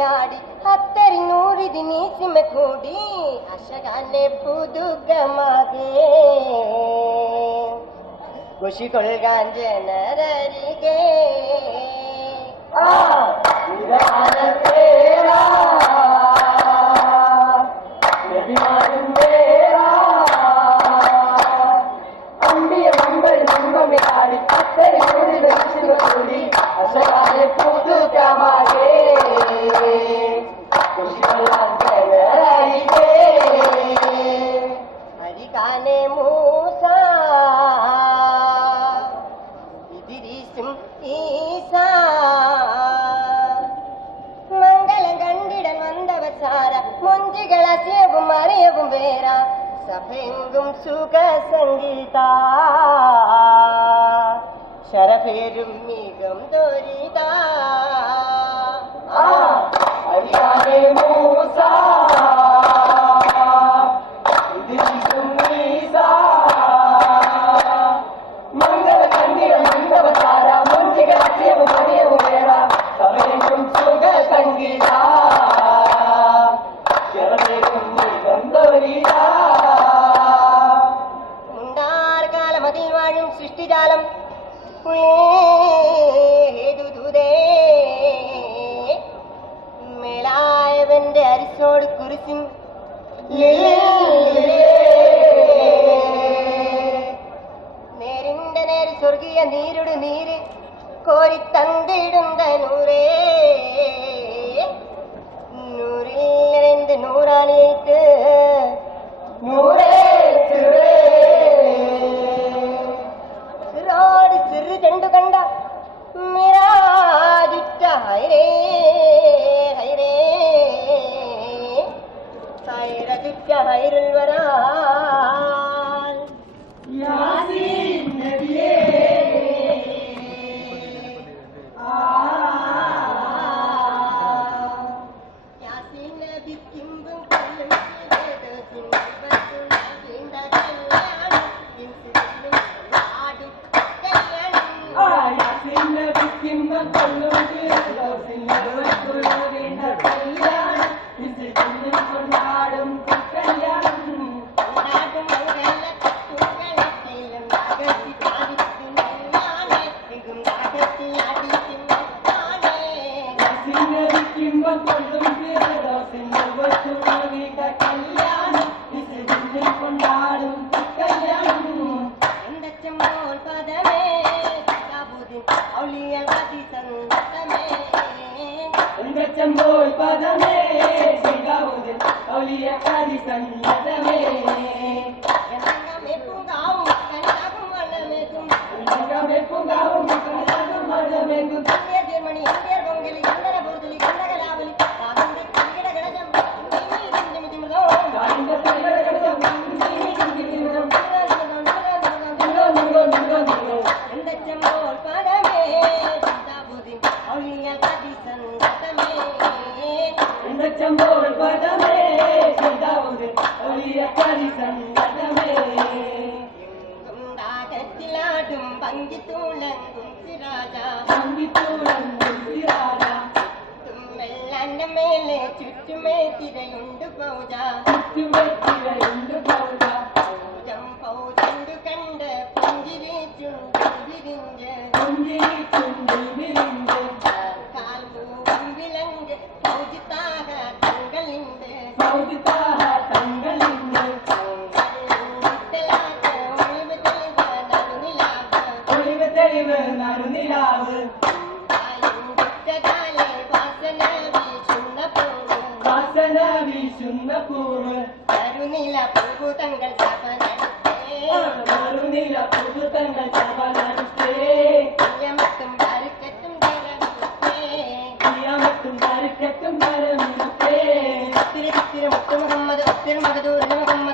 ಮಿಲಾಡಿ ಹತ್ತರಿ ನೂರಿದಿ ನೀಸಿಮೆ ಕೂಡಿ ಅಶಗಾನೆ ಪುದುಗಮಗೆ ಖುಷಿಗೊಳ್ಗಾಂಜನರಿಗೆ ಹರಿಗಾನೆ ಮೂಸಾ ಇದಿರಿಸುಂ ಈಸಾ ಮಂಗಲ ಗಂಡಿಡನ್ வந்தவசார ಮುಂಜಿಗಳ ಸೇವು ಮರೆಯವು ಬೇರ ಸಭೆಂಗುಂ ಸುಖ ಸಂಗೀತ ಶರಫೇരും മികം ദോരിത ഹരിയാനെ മൂസ ഇതിരിസും ഈസാ ಮಂಗಲ ಕಂದಿರ ಮಂದವಸಾರ ಮುಂಜಿಗಳ ಸೇವು ಮರೆಯವು ಬೇಡ ಸಭೆಂಗುಂ ಸುಖ ಸಂಗೀತ ಶರಫೇരും മികം ദോരിത മുണ്ടാർകാലമതിൽ വാഴും സൃഷ്ടിജാലം മേലായവന്റെ അരിശോട് കുറിച്ചും നേരിന്റെ നേര് സ്വർഗീയ നീരുട് നീര് കോരി തന്നിടുന്ന നൂറേ നൂറിൽ നൂറാനിയിട്ട് നൂറേ സിറോട് സിറ് ചെണ്ടു കണ്ട മിരാജിറ്റ ഹൈരേ ഹൈരേ ഹൈരജിറ്റ ഹൈരുൽ വരാൽ യാസീൻ നബിയേ യാസീൻ നബി കിംബും കൊല്ലും ചെയ്തതിൻ ബത്തുന വിണ്ട കല്യാണം ഇൻസിലും ആടും കല്യാണം യാസീൻ നബി കിംബും കൊല്ലും ചെയ്തതിൻ ബത്തുന വിണ്ട കല്യാണം ഇൻസിലും കൊണ്ടാടും കല്യാണം കൊണ്ടാടും മംഗളത്തുകളത്തിലും അകത്തി താടിക്കും ഞാനേ എങ്കും അകത്തി അടിക്കും ഞാനേ യാസീൻ നബി കിംബും കൊല്ലും ചെയ്തതിൻ ബത്തുന വിണ്ട കല്യാണം ഇൻസിലും കൊണ്ടാടും കല്യാണം എന്തച്ചമ്മോൾ പദമേ കാബൂദിൻ ഔലിയൽ ഹദീസൻ തമേ ചെമ്പോൾ പദമേ സിംഗാവുദിൻ ഔലിയ ഹദീസൻ തമേ എന്തങ്ങമേ പൂങ്കാവും കനകാകും വള്ളമേക്കും എന്തങ്ങമേ പൂങ്കാവും കനകാകും വള്ളമേക്കും India Germany India Bengali Kannada ബോധലി കന്നഡകലാവലി കാവിന്റെ കീട ഗണജം ഇന്ത്യമിതിമൃതോ കാവിന്റെ കീട ഗണജം ഇന്ത്യമിതിമൃതം എന്തച്ചമ്മോൾ പദമേ കാബൂദിൻ ഔലിയൽ ഹദീസൻ തമേ ചെമ്പോൾ പദമേ സിംഗാവുദിൻ ഔലിയ ഹദീസൻ തമേ ും പങ്കിത്തൂളങ്കും സിരാജ തുമ്മെല്ലാന്റെ മേലെ ചുറ്റുമേ തിരയുണ്ട് പൗജ പൗജം പൗജുണ്ട് കണ്ട് പുഞ്ചിരി ചുണ്ടും വിരിഞ്ഞ് കാൽ മൂവും വിലങ്ക് പൗജിത്താക തങ്കളിണ്ട് കരുനില പൂതങ്ങൾ സഭനടുത്തേമത്തും പരുക്കറ്റും തിര മുത്തു മുഹമ്മദ് മഹദൂർ മുഹമ്മദ്